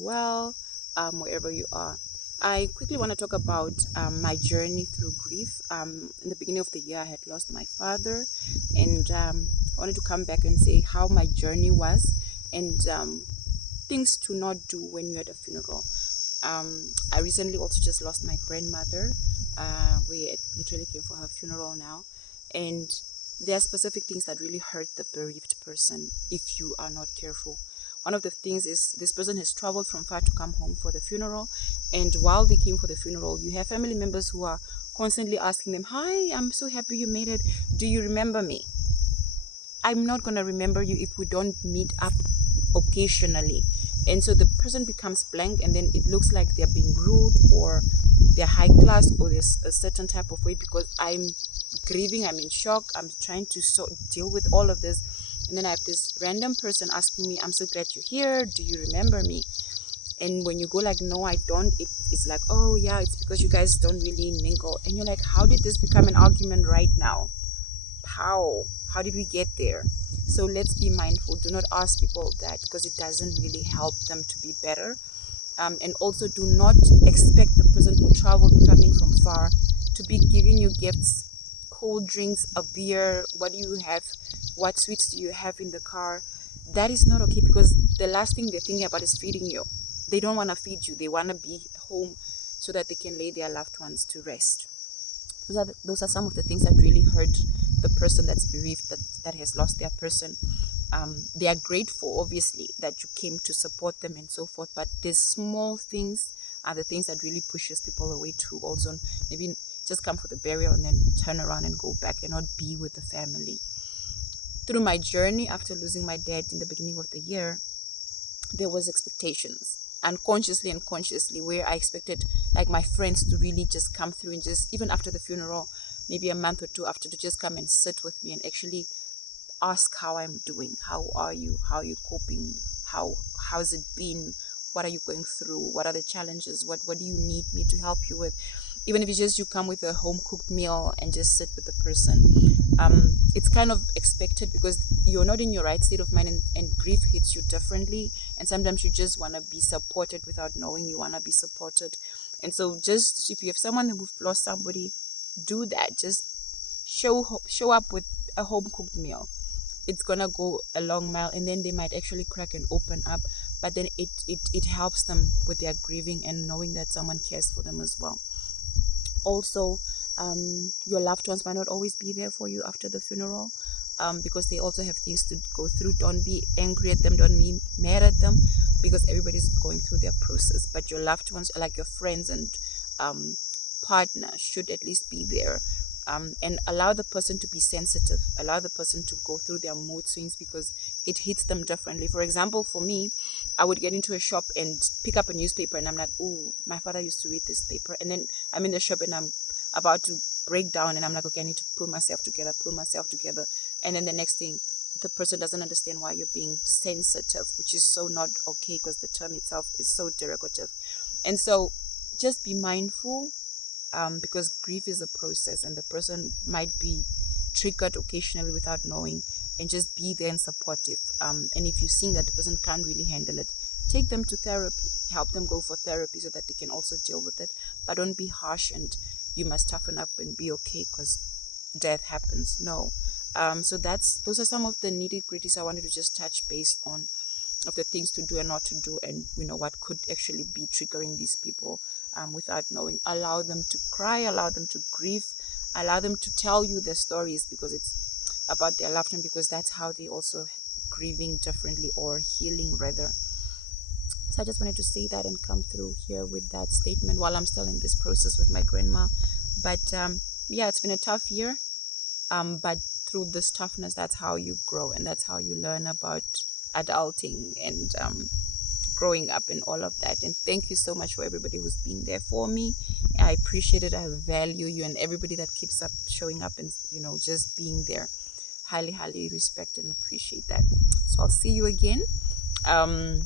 Well, wherever you are. I quickly want to talk about my journey through grief. In the beginning of the year, I had lost my father, and I wanted to come back and say how my journey was and things to not do when you're at a funeral. I recently also just lost my grandmother. We literally came for her funeral now, and there are specific things that really hurt the bereaved person if you are not careful. One of the things is this person has traveled from far to come home for the funeral, and while they came for the funeral, you have family members who are constantly asking them, "Hi, I'm so happy you made it. Do you remember me?" I'm not going to remember you if we don't meet up occasionally. And so the person becomes blank, and then it looks like they're being rude or they're high class or there's a certain type of way because I'm grieving, I'm in shock, I'm trying to deal with all of this. And then I have this random person asking me, "I'm so glad you're here. Do you remember me?" And when you go like, "No, I don't," it's like, "Oh yeah, it's because you guys don't really mingle." And you're like, how did this become an argument right now? How did we get there? So let's be mindful. Do not ask people that because it doesn't really help them to be better. And also do not expect the person who traveled coming from far to be giving you gifts, cold drinks, a beer. What do you have? What sweets do you have in the car? That is not okay because the last thing they're thinking about is feeding you. They don't want to feed you. They want to be home so that they can lay their loved ones to rest. Those are some of the things that really hurt the person that's bereaved, that has lost their person. They are grateful, obviously, that you came to support them and so forth, but these small things are the things that really pushes people away to also maybe just come for the burial and then turn around and go back and not be with the family. Through my journey after losing my dad in the beginning of the year, there was expectations, unconsciously and consciously, where I expected like my friends to really just come through and just even after the funeral, maybe a month or two after, to just come and sit with me and actually ask how I'm doing. How are you? How are you coping? How's it been? What are you going through? What are the challenges? What do you need me to help you with? Even if it's just you come with a home cooked meal and just sit with the person. It's kind of expected because you're not in your right state of mind, and grief hits you differently. And sometimes you just want to be supported without knowing you want to be supported. And so just if you have someone who've lost somebody, do that. Just show up with a home cooked meal. It's gonna go a long mile, and then they might actually crack and open up, but then it helps them with their grieving and knowing that someone cares for them as well. Also, your loved ones might not always be there for you after the funeral, because they also have things to go through. Don't be angry at them, don't be mad at them, because everybody's going through their process. But your loved ones, like your friends and um, partner, should at least be there. And allow the person to be sensitive, allow the person to go through their mood swings because it hits them differently. For example, for me, I would get into a shop and pick up a newspaper, and I'm like, "Oh, my father used to read this paper." And then I'm in the shop and I'm about to break down, and I'm like, "Okay, I need to pull myself together, pull myself together." And then the next thing, the person doesn't understand why you're being sensitive, which is so not okay because the term itself is so derogative. And so just be mindful, because grief is a process and the person might be triggered occasionally without knowing, and just be there and supportive. And if you see that the person can't really handle it, take them to therapy, help them go for therapy so that they can also deal with it. But don't be harsh and you must toughen up and be okay because death happens. No. So those are some of the nitty gritties I wanted to just touch base on, of the things to do and not to do, and what could actually be triggering these people, without knowing. Allow them to cry, allow them to grieve, allow them to tell you their stories because it's about their loved one, because that's how they also grieving differently, or healing rather. So I just wanted to say that and come through here with that statement while I'm still in this process with my grandma. But yeah, it's been a tough year, but through this toughness, that's how you grow and that's how you learn about adulting and growing up and all of that. And thank you so much for everybody who's been there for me. I appreciate it. I value you, and everybody that keeps up showing up and just being there. Highly respect and appreciate that. So I'll see you again. um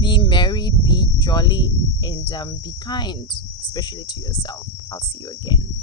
be merry, be jolly, and be kind, especially to yourself. I'll see you again.